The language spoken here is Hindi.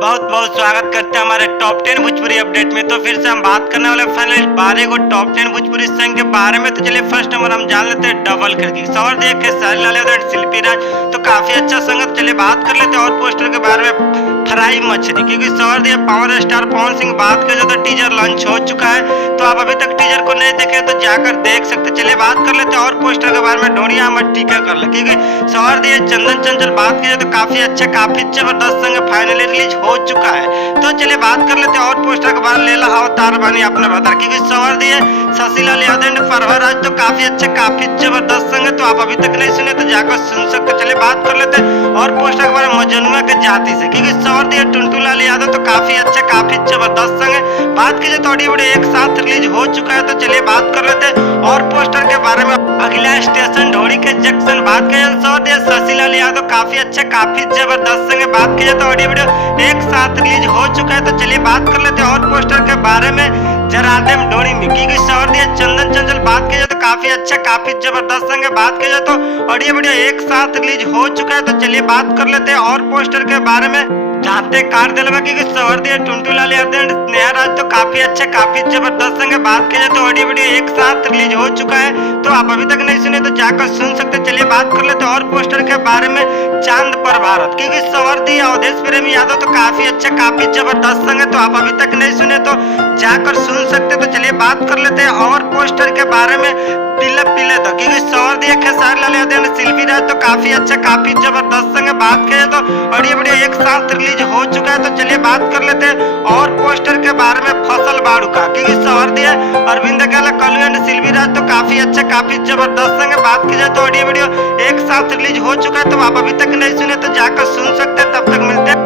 बहुत बहुत स्वागत करते हैं हमारे टॉप 10 भोजपुरी अपडेट में। तो फिर से हम बात करने वाले फाइनल 12 को टॉप 10 भोजपुरी सॉन्ग के बारे में। तो चलिए फर्स्ट नंबर हम जान लेते हैं डबल खिड़की सौर देख के सारी लाल यादव शिल्पी राज। तो काफी अच्छा सॉन्ग है। चलिए बात कर लेते हैं और पोस्टर के बारे में। फ्राई मछली क्योंकि सौर दिया पावर स्टार पवन सिंह बात करें तो टीजर लॉन्च हो चुका है। तो आप अभी तक टीजर को नहीं देखे तो जाकर देख सकते। चलिए बात कर लेते हैं और पोस्टर के बारे में। ढोड़िया अमर टीका कर ले क्योंकि सौर दिया चंदन चंचल बात करें तो काफी अच्छा काफी जबरदस्त सॉन्ग फाइनली रिलीज हो चुका है। तो चलिए बात कर लेते हैं और पोस्टर के बारे में। लेला अवतार बनी अपने बता क्योंकि सौर दिए शशिलाल यादव परवर आज तो काफी अच्छा काफी जबरदस्त सॉन्ग है। तो आप अभी तक नहीं सुने तो जाकर सुन सकते। चलिए बात कर लेते हैं और पोस्टर के बारे में। मजनुआ के जाति से क्योंकि सौर दिए टुनटू लाल यादव तो काफी अच्छा काफी जबरदस्त सॉन्ग है। बात कीजिए तो ऑडियो वीडियो एक साथ रिलीज हो चुका है। तो चलिए बात कर लेते हैं और पोस्टर के बारे में। अगला स्टेशन ढोड़ी के जंक्शन बात करें सौर दिए शशिलाल यादव काफी अच्छा काफी जबरदस्त सॉन्ग है। बात कीजिए तो ऑडियो वीडियो एक साथ रिलीज हो चुका है। तो चलिए बात कर लेते हैं और पोस्टर के बारे में। जरादेम डोरी में क्योंकि सौर दिया चंदन चंचल बात कीजिए तो काफी अच्छा काफी जबरदस्त सॉन्ग है। बात कीजिए तो ऑडियो वीडियो एक साथ रिलीज हो चुका है। तो चलिए बात कर लेते हैं और पोस्टर के बारे में। जाते कार दिलवा की सौर दिया टुनटू लाल यादव नया राज तो काफी अच्छा काफी जबरदस्त सॉन्ग है। बात कीजिए तो ऑडियो वीडियो एक साथ रिलीज हो चुका है। तो आप अभी तक नहीं सुने तो जाकर सुन सकते। चलिए बात कर लेते हैं और पोस्टर के बारे में। चांद पर भारत क्योंकि सौर दिया अवधेश प्रेमी यादव तो काफी अच्छा काफी जबरदस्त सॉन्ग है। तो आप अभी तक नहीं सुने तो जाकर सुन सकते। तो चलिए बात कर लेते हैं और पोस्टर के बारे में। पिल्ले पिल्ले तो क्योंकि सौर दिया खेसारी लाल यादव शिल्पी राज तो काफी अच्छा काफी जबरदस्त सॉन्ग है। बात करें तो ऑडियो वीडियो एक साथ रिलीज हो चुका है। तो चलिए बात कर लेते हैं और पोस्टर के बारे में। फसल बाड़ू का क्योंकि सौर दिया अरविंद काला कलू एंड शिल्पी राज तो काफी अच्छा काफी जबरदस्त सॉन्ग है। बात की जाए तो ऑडियो वीडियो एक साथ रिलीज हो चुका है। तो आप अभी तक नहीं सुने तो जाकर सुन सकते हैं। तब तक मिलते हैं।